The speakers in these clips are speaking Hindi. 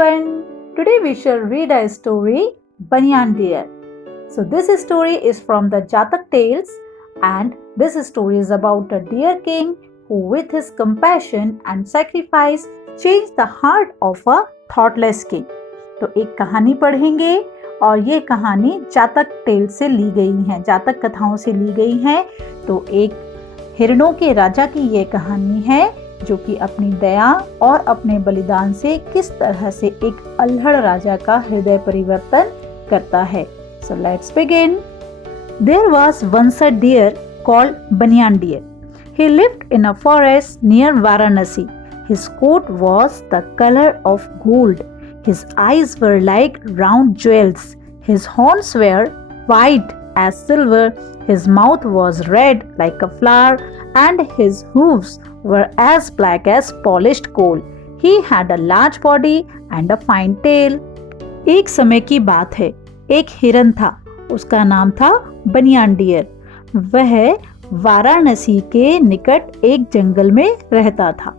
everyone. Today we shall read a story, Banyan Deer. So this story is from the Jatak Tales, and this story is about a deer king who with his compassion and sacrifice changed the heart of a thoughtless king. तो एक कहानी पढ़ेंगे और ये कहानी जातक टेल से ली गई है, जातक कथाओं से ली गई है। तो एक हिरणों के राजा की ये कहानी है जो कि अपनी दया और अपने बलिदान से किस तरह से एक अल्हड़ राजा का हृदय परिवर्तन करता है। So let's begin. There was once a deer called Banyan Deer. He lived in a forest near Varanasi. His coat was the color of gold. His eyes were like round jewels. His horns were white as silver. His mouth was red like a flower, and his hooves were as black as polished coal. He had a large body and a fine tail. एक समय की बात है, एक हिरन था, उसका नाम था बनियान डियर। वह वाराणसी के निकट एक जंगल में रहता था।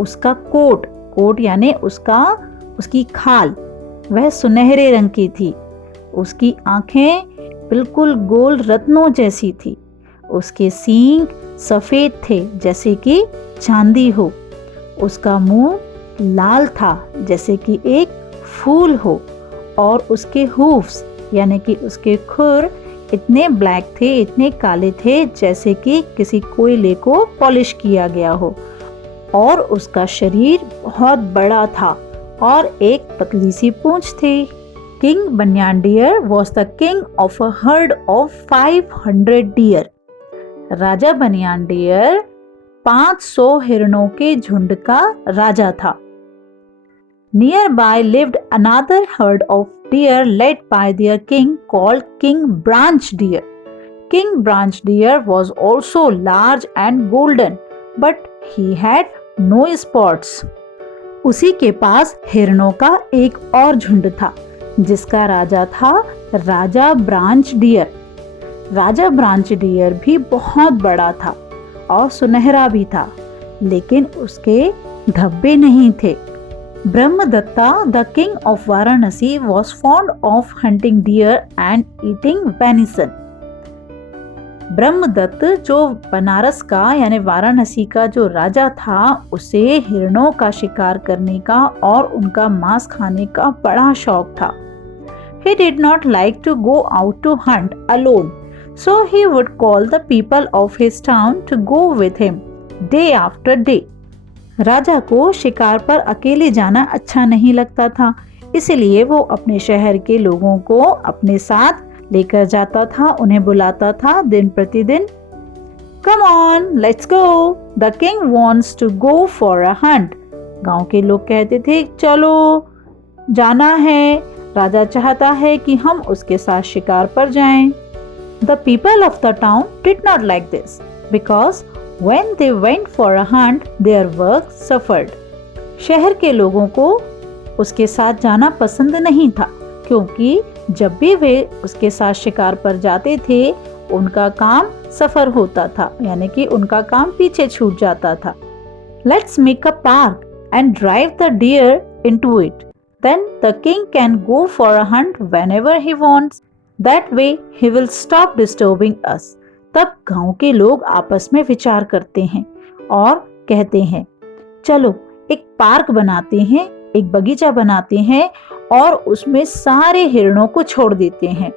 उसका कोट यानी उसकी खाल वह सुनहरे रंग की थी। उसकी आंखें बिल्कुल गोल रत्नों जैसी थी। उसके सींग सफेद थे जैसे कि चांदी हो। उसका मुंह लाल था जैसे कि एक फूल हो, और उसके हूफ्स यानी कि उसके खुर इतने ब्लैक थे, इतने काले थे जैसे कि किसी कोयले को पॉलिश किया गया हो। और उसका शरीर बहुत बड़ा था और एक पतली सी पूंछ थी। King banyan deer was the king of a herd of 500 deer. राजा बनियान डियर 500 हिरणों के झुंड का राजा था। Nearby lived another herd of deer led by their king called King Branch Deer. King Branch Deer was also large and golden, but he had no spots. उसी के पास हिरणों का एक और झुंड था जिसका राजा था राजा ब्रांच डियर। राजा ब्रांच डियर भी बहुत बड़ा था और सुनहरा भी था, लेकिन उसके धब्बे नहीं थे। Brahmadatta, the king of Varanasi, was fond of hunting deer and eating venison. Brahmadatta जो बनारस का यानी वाराणसी का जो राजा था, उसे हिरणों का शिकार करने का और उनका मांस खाने का बड़ा शौक था। He did not like to go out to hunt alone, so he would call the people of his town to go with him day after day. राजा को शिकार पर अकेले जाना अच्छा नहीं लगता था, इसलिए वो अपने शहर के लोगों को अपने साथ लेकर जाता था, उन्हें बुलाता था दिन प्रतिदिन। Come on, let's go. The king wants to go for a hunt. गांव के लोग कहते थे, चलो जाना है, राजा चाहता है कि हम उसके साथ शिकार पर जाएं। The people of the town did not like this because when they went for a hunt, their work suffered. शहर के लोगों को उसके साथ जाना पसंद नहीं था, क्योंकि जब भी वे उसके साथ शिकार पर जाते थे, उनका काम सफर होता था, यानी कि उनका काम पीछे छूट जाता था। Let's make a park and drive the deer into it. Then the king can go for a hunt whenever he wants. That way he will stop disturbing us. तब गांव के लोग आपस में विचार करते हैं और कहते हैं, चलो एक पार्क बनाते हैं, एक बगीचा बनाते हैं और उसमें सारे हिरणों को छोड़ देते हैं।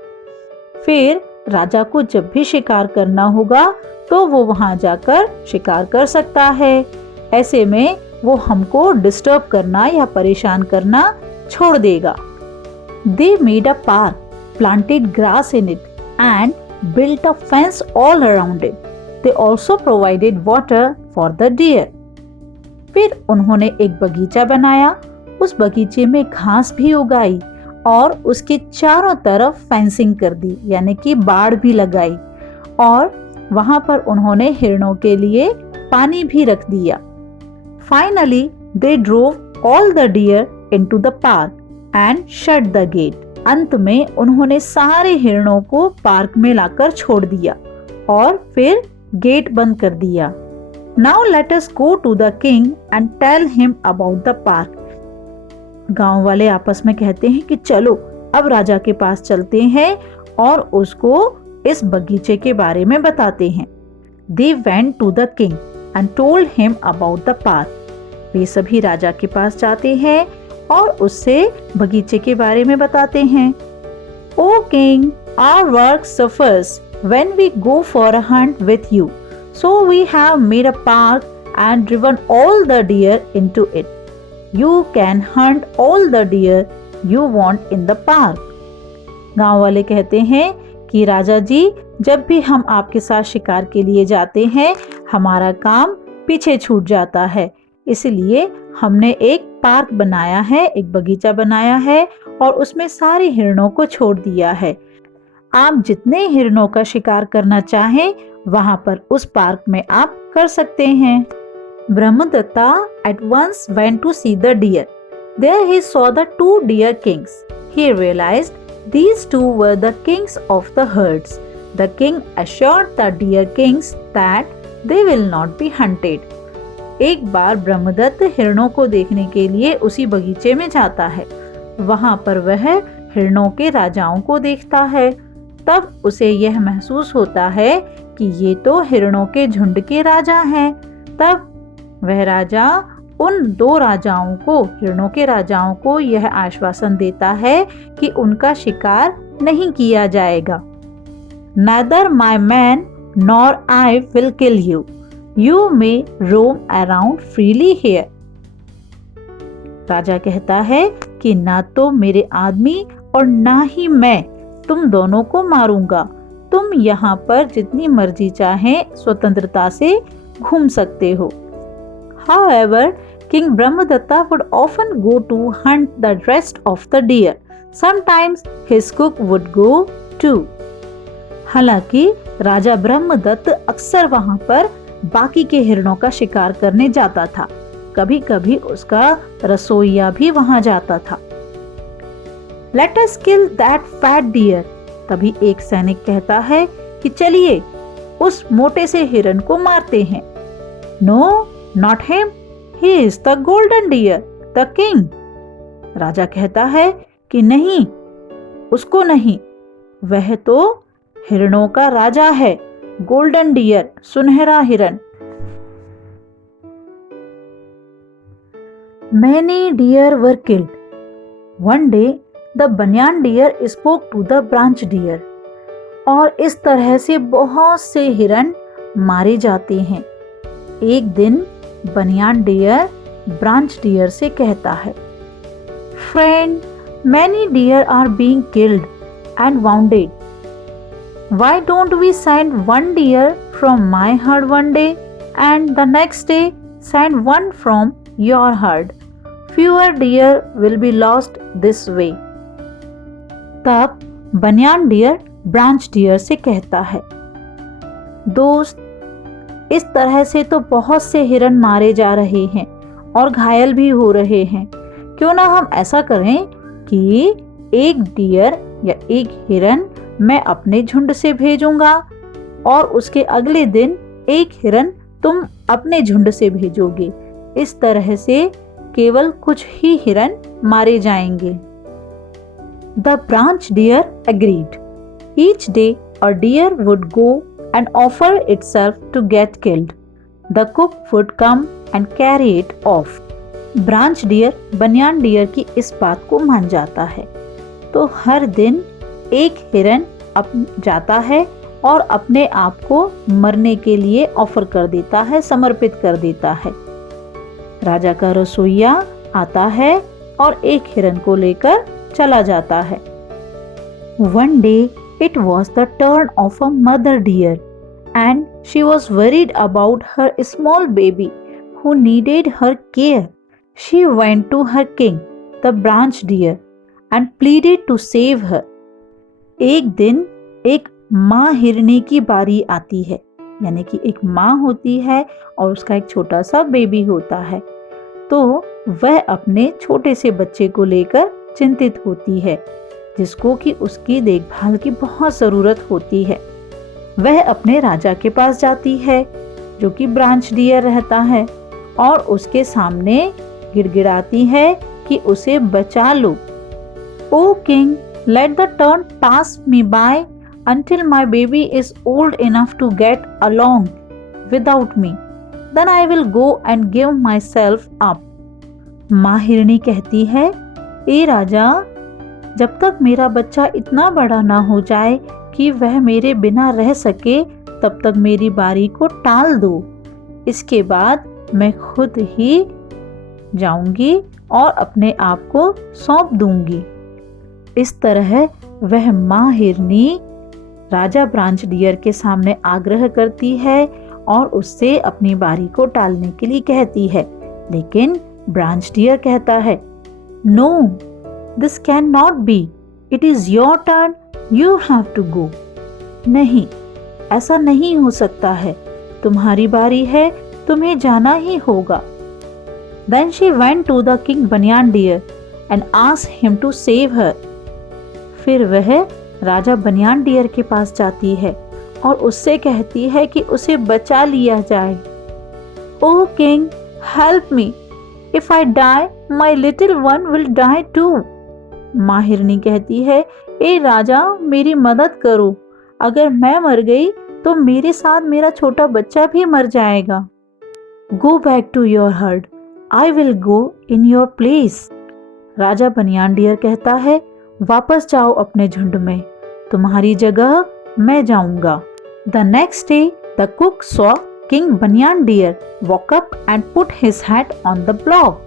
फिर राजा को जब भी शिकार करना होगा तो वो वहां जाकर शिकार कर सकता है। ऐसे में वो हमको डिस्टर्ब करना या परेशान करना छोड़ देगा। They made a park, planted grass in it, and built a fence all around it. They also provided water for the deer. फिर उन्होंने एक बगीचा बनाया, उस बगीचे में घास भी उगाई और उसके चारों तरफ फेंसिंग कर दी, यानी कि बाड़ भी लगाई, और वहां पर उन्होंने हिरणों के लिए पानी भी रख दिया। Finally, they drove all the deer into the park and shut the gate. अंत में उन्होंने सारे हिरणों को पार्क में लाकर छोड़ दिया और फिर गेट बंद कर दिया। Now let us go to the king and tell him about the park. गांव वाले आपस में कहते हैं कि चलो अब राजा के पास चलते हैं और उसको इस बगीचे के बारे में बताते हैं। They went to the king and told him about the park. वे सभी राजा के पास जाते हैं और उससे बगीचे के बारे में बताते हैं। O king, our work suffers when we go for a hunt with you. So we have made a park and driven all the deer into it. You can hunt all the deer you want in the park. गांव वाले कहते हैं कि राजा जी, जब भी हम आपके साथ शिकार के लिए जाते हैं हमारा काम पीछे छूट जाता है, इसलिए हमने एक पार्क बनाया है, एक बगीचा बनाया है और उसमें सारे हिरणों को छोड़ दिया है। आप जितने हिरणों का शिकार करना चाहें वहां पर उस पार्क में आप कर सकते हैं। Brahmadatta at once went to see the deer. There he saw the 2 deer kings. He realized these 2 were the kings of the herds. The king assured the deer kings that they will not be hunted. एक बार ब्रह्मदत्त हिरणों को देखने के लिए उसी बगीचे में जाता है। वहां पर वह हिरणों के राजाओं को देखता है। तब उसे यह महसूस होता है कि ये तो हिरणों के झुंड के राजा हैं। तब वह राजा उन 2 राजाओं को, हिरणों के राजाओं को यह आश्वासन देता है कि उनका शिकार नहीं किया जाएगा। Neither my man nor I will kill you. You may roam around freely here. राजा कहता है कि ना तो मेरे आदमी और ना ही मैं तुम दोनों को मारूंगा। तुम यहाँ पर जितनी मर्जी चाहे स्वतंत्रता से घूम सकते हो। However, King Brahmadatta would often go to hunt the rest of the deer. Sometimes his cook would go too. हालांकि राजा ब्रह्मदत्त अक्सर वहां पर बाकी के हिरणों का शिकार करने जाता था। कभी कभी उसका रसोइया भी वहां जाता था। Let us kill that fat deer. तभी एक सैनिक कहता है कि चलिए उस मोटे से हिरन को मारते हैं। No, not him. He is the golden deer, the king. राजा कहता है कि नहीं, उसको नहीं, वह तो हिरणों का राजा है, गोल्डन डियर, सुनहरा हिरन। Many deer were killed. One day, the banyan deer spoke to the branch deer. और इस तरह से बहुत से हिरन मारे जाते हैं। एक दिन बनियान डियर ब्रांच डियर से कहता है, friend, many deer are being killed and wounded. Why don't we send one deer from my herd one day and the next day send one from your herd? Fewer deer will be lost this way. तब बनियान डियर ब्रांच डियर से कहता है, दोस्त, इस तरह से तो बहुत से हिरन मारे जा रहे हैं और घायल भी हो रहे हैं। क्यों ना हम ऐसा करें कि एक डियर या एक हिरन मैं अपने झुंड से भेजूंगा और उसके अगले दिन एक हिरन तुम अपने झुंड से भेजोगे। इस तरह से केवल कुछ ही हिरन मारे जाएंगे। The branch deer agreed. Each day a deer would go and offer itself to get killed. The cook would come and carry it off. Branch deer banyan deer की इस बात को मान जाता है, तो हर दिन एक हिरन जाता है और अपने आप को मरने के लिए ऑफर कर देता है, समर्पित कर देता है। राजा का रसोइया आता है और एक हिरन को लेकर चला जाता है। One day it was the turn of a mother deer and she was worried about her small baby who needed her care. She went to her king, the branch deer, and pleaded to save her. एक दिन एक माँ हिरनी की बारी आती है, यानी कि एक माँ होती है और उसका एक छोटा सा बेबी होता है, तो वह अपने छोटे से बच्चे को लेकर चिंतित होती है, जिसको कि उसकी देखभाल की बहुत ज़रूरत होती है। वह अपने राजा के पास जाती है, जो कि ब्रांच डियर रहता है, और उसके सामने गिड़गिड़ाती है कि उसे बचा लो। O king, let the turn pass me by until my baby is old enough to get along without me. Then I will go and give myself up. माँ हिरनी कहती है, ए राजा, जब तक मेरा बच्चा इतना बड़ा ना हो जाए कि वह मेरे बिना रह सके, तब तक मेरी बारी को टाल दो। इसके बाद मैं खुद ही जाऊंगी और अपने आप को सौंप दूंगी। इस तरह वह माँ हिरनी राजा ब्रांच डियर के सामने आग्रह करती है और उससे अपनी बारी को टालने के लिए कहती है, लेकिन ब्रांच डियर कहता है, no, this can not be, it is your turn, you have to go. नहीं, ऐसा नहीं हो सकता है, तुम्हारी बारी है, तुम्हें जाना ही होगा। Then she went to the king Banyan Deer and asked him to save her. फिर वह राजा बनियान डियर के पास जाती है और उससे कहती है कि उसे बचा लिया जाए। O king, help me, if I die my little one will die too. माँ हिरनी कहती है, ए राजा, मेरी मदद करो, अगर मैं मर गई तो मेरे साथ मेरा छोटा बच्चा भी मर जाएगा। Go back to your herd, I will go in your place. राजा बनियान डियर कहता है, वापस जाओ अपने झुंड में, तुम्हारी जगह मैं जाऊंगा। The next day the cook saw king banyan deer walk up and put his hat on the block.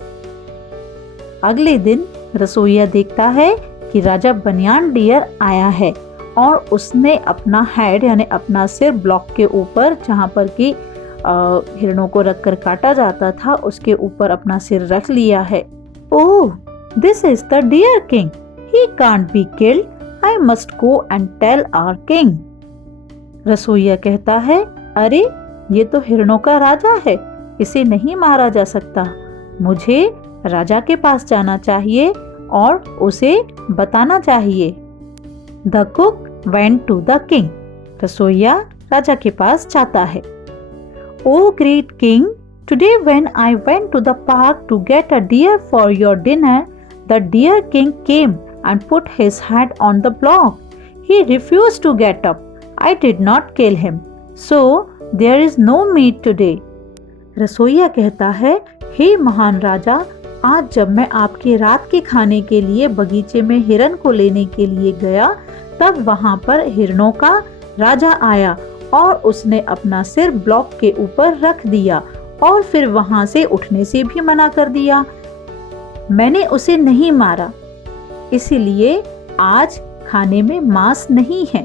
अगले दिन रसोइया देखता है कि राजा बनियान डियर आया है और उसने अपना हेड यानी अपना सिर ब्लॉक के ऊपर, जहाँ पर कि हिरणों को रखकर काटा जाता था, उसके ऊपर अपना सिर रख लिया है। Oh, this is the deer king, he can't be killed, I must go and tell our king. रसोइया कहता है, अरे ये तो हिरणों का राजा है, इसे नहीं मारा जा सकता, मुझे राजा के पास जाना चाहिए और उसे बताना चाहिए। The cook went to the king. रसोइया राजा के पास जाता है। Oh great king, today when I went to the park to get a deer for your dinner, the deer king came and put his head on the block. He refused to get up. I did not kill him, so there is no meat today. रसोइया कहता है, हे महान राजा, आज जब मैं आपके रात के खाने के लिए बगीचे में हिरन को लेने के लिए गया, तब वहां पर हिरणों का राजा आया और उसने अपना सिर ब्लॉक के ऊपर रख दिया और फिर वहां से उठने से भी मना कर दिया। मैंने उसे नहीं मारा, इसीलिए आज खाने में मांस नहीं है।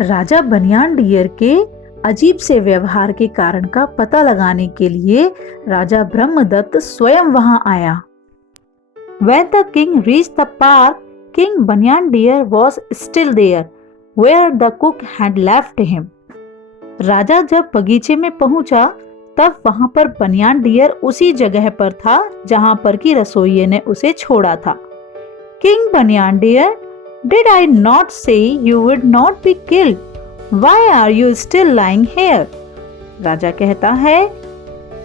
राजा बनियान डियर के अजीब से व्यवहार के कारण का पता लगाने के लिए राजा ब्रह्मदत्त स्वयं वहां आया। When the king reached the park, King Banyan Deer was still there, where the cook had left him. राजा जब बगीचे में पहुंचा, तब वहां पर बनियान डियर उसी जगह पर था जहां पर कि रसोइये ने उसे छोड़ा था। King Banyan Deer, did I not say you would not be killed? Why are you still lying here? राजा कहता है,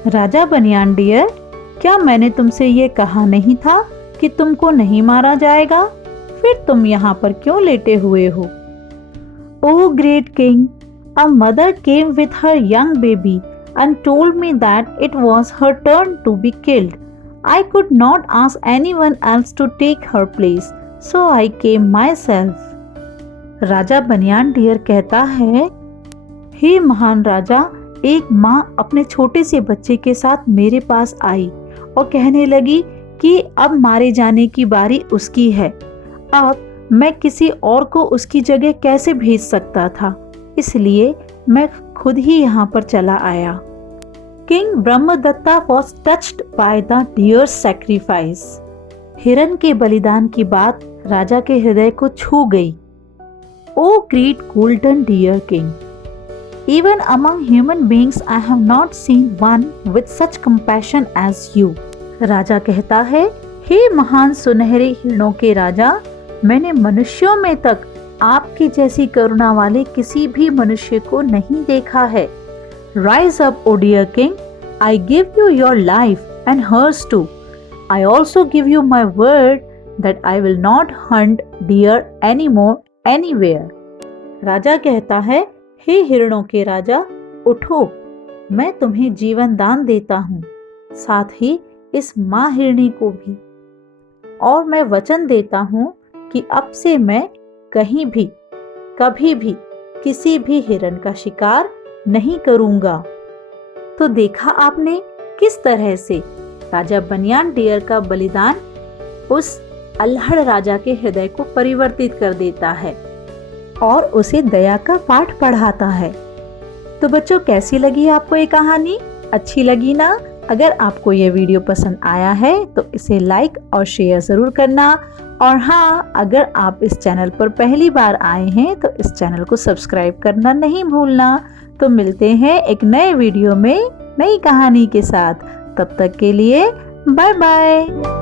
राजा बनियान डियर, क्या मैंने तुमसे ये कहा नहीं था कि तुमको नहीं मारा जाएगा? फिर तुम यहाँ पर क्यों लेटे हुए हो? Oh great king, a mother came with her young baby and told me that it was her turn to be killed. I could not ask anyone else to take her place, so I came myself. Raja banyan deer कहता है, हे महान राजा, एक माँ अपने छोटे से बच्चे के साथ मेरे पास आई और कहने लगी कि अब मारे जाने की बारी उसकी है। अब मैं किसी और को उसकी जगह कैसे भेज सकता था, इसलिए मैं खुद ही यहाँ पर चला आया। King Brahmadatta was touched by the deer's sacrifice. हिरन के बलिदान की बात राजा के हृदय को छू गई। O great golden deer king, even among human beings I have not seen one with such compassion as you. राजा कहता है, हे महान सुनहरे हिरणों के राजा, मैंने मनुष्यों में तक आपकी जैसी करुणा वाले किसी भी मनुष्य को नहीं देखा है। Rise up, O dear king, I give you your life and hers too. I also give you my word that I will not hunt deer anymore anywhere. राजा कहता है, हे हिरणों के राजा, उठो, मैं तुम्हें जीवन दान देता हूँ, साथ ही इस माँ हिरणी को भी। और मैं वचन देता हूँ कि अब से मैं कहीं भी, कभी भी किसी भी हिरण का शिकार नहीं करूँगा। तो देखा आपने किस तरह से राजा बनियान डियर का बलिदान उस अल्हड़ राजा के हृदय को परिवर्तित कर देता है और उसे दया का पाठ पढ़ाता है। तो बच्चों, कैसी लगी आपको ये कहानी? अच्छी लगी ना? अगर आपको ये वीडियो पसंद आया है तो इसे लाइक और शेयर ज़रूर करना। और हाँ, अगर आप इस चैनल पर पहली बार आए हैं तो इस चैनल को सब्सक्राइब करना नहीं भूलना। तो मिलते हैं एक नए वीडियो में नई कहानी के साथ। तब तक के लिए बाय बाय।